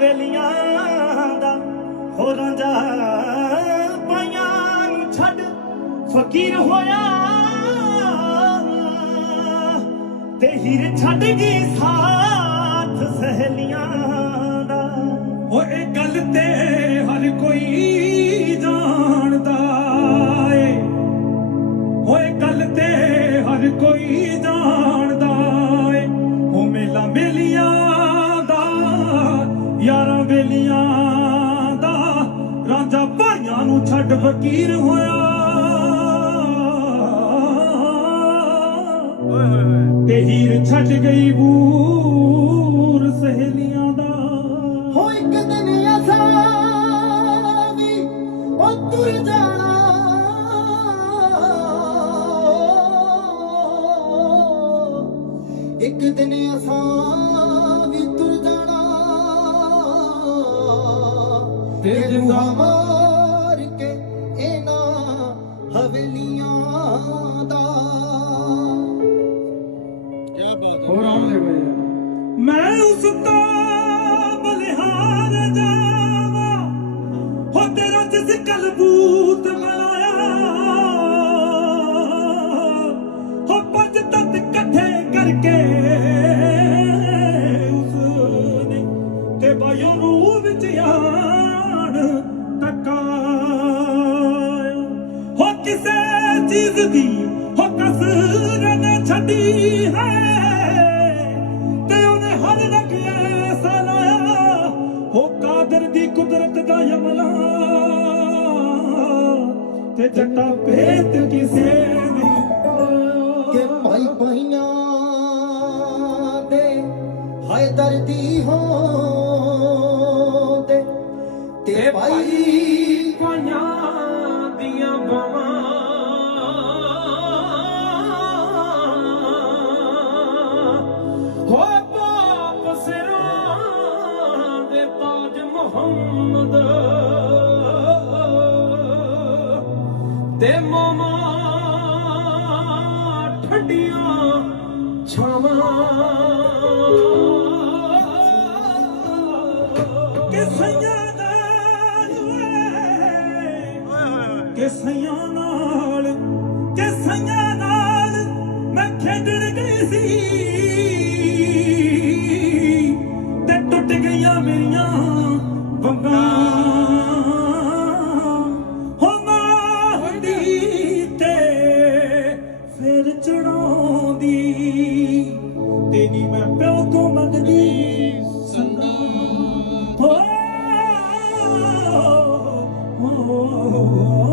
ਵੇਲੀਆਂ ਦਾ ਹੋਰਾਂ ਜਾ ਪਾਈਆਂ ਨੂੰ ਛੱਡ ਫਕੀਰ ਹੋਇਆ। ਤੇ ਹੀਰ ਛੱਡ ਗਈ ਸਾਥ ਸਹੇਲੀਆਂ ਦਾ। ਓਏ ਗੱਲ ਤੇ ਹਰ ਕੋਈ ਫਕੀਰ ਹੋਇਆ ਤੇ ਹੀਰ ਛੱਡ ਗਈ ਬੂਰ ਸਹੇਲੀਆਂ ਦਾ। ਹੋ ਇੱਕ ਦਿਨ ਅਸਾਂ ਵੀ ਉਹ ਤੁਰ ਜਾਣਾ ਇੱਕ ਦਿਨ ਅਸਾਂ ਵੀ ਤੁਰ ਜਾਣਾ। ਤੇ ਜਿੰਦਾ ਹਵੇਲੀਆਂ ਦਾ। ਹੋਰ ਆਉਂਦੇ ਪਏ ਆ। ਮੈਂ ਉਸ ਤੋਂ ਬਲਿਹਾਰ ਜਾਵਾਂ। ਹੋ ਤੇਰਾ ਜਿਸ ਕਲਬੂਤ ਬਣਾਇਆ ਦੀ ਹੋ ਕਸਰ ਨਾ ਛੱਡੀ ਹੈ। ਤੇ ਉਹਨੇ ਹਰ ਰੰਗ ਐਸਾ ਲਾਇਆ ਹੋ ਕਾਦਰ ਦੀ ਕੁਦਰਤ ਦਾ ਯਮਲਾ। ਤੇ ਜੱਟਾ ਭੇਤ ਕਿਸੇ ਨਹੀਂ ਕਿ ਭਾਈ ਭਾਈਆਂ ਦੇ ਹਾਏ ਦਰਦੀ ਹੋ ਦੇ ਤੇ ਭਾਈ ਪਾਈਆਂ ਠੰਡੀਆਂ ਛਾਵਾਂ। ਕਿ ਨਾਲ ਵੇ ਕਿ ਨਾਲ ਕਿ ਨਾਲ ਮੈਂ ਖੇਡਣ ਗਈ ਸੀ। ਤੇ ਟੁੱਟ ਗਈਆਂ ਮੇਰੀਆਂ ਬੰਗਾਂ ਹੋ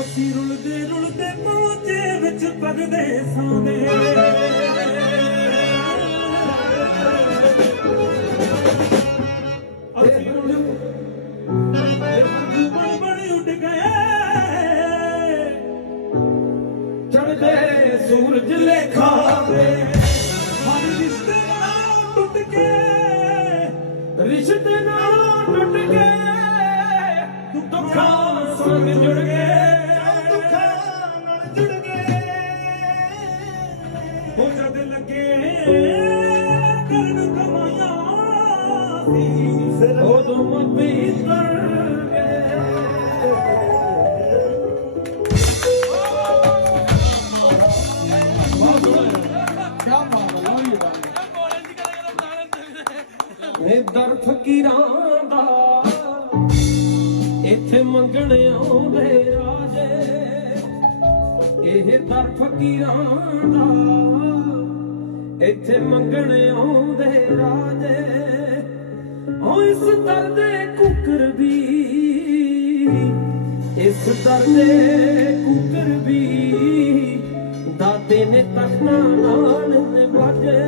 ਅਸੀਂ ਰੁਲਦੇ ਰੁਲਦੇ ਪਹੁੰਚੇ ਵਿੱਚ ਪਰਦੇਸਾਂ ਦੇ ਹੋ ਜਦ ਲੱਗੇ ਕਰਨ ਕਮਾਈਆਂ ਸੀ। ਉਦੋਂ ਮੱਪੀ ਕਰ ਗਏ ਇਹ ਦਰ ਫਕੀਰਾਂ ਦਾ, ਇੱਥੇ ਮੰਗਣ ਆਉਂਦੇ ਰਾਜੇ ਇਹ ਦਰ ਫਕੀਰਾਂ ਦਾ। ਇੱਥੇ ਮੰਗਣ ਆਉਂਦੇ ਰਾਜੇ। ਓ ਇਸ ਦਰ ਦੇ ਕੁਕਰ ਵੀ। ਇਸ ਦਰ ਦੇ ਕੁਕਰ ਵੀ। ਦਾਦੇ ਨੇ ਤਖਨਾ ਨਾਲ ਨਿਭਾਜੇ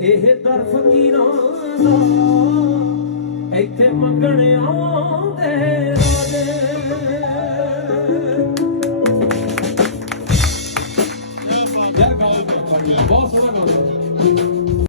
ਇਹ ਦਰ ਫਕੀਰਾਂ ਦਾ। ਇੱਥੇ ਮੰਗਣ ਆਉਂਦੇ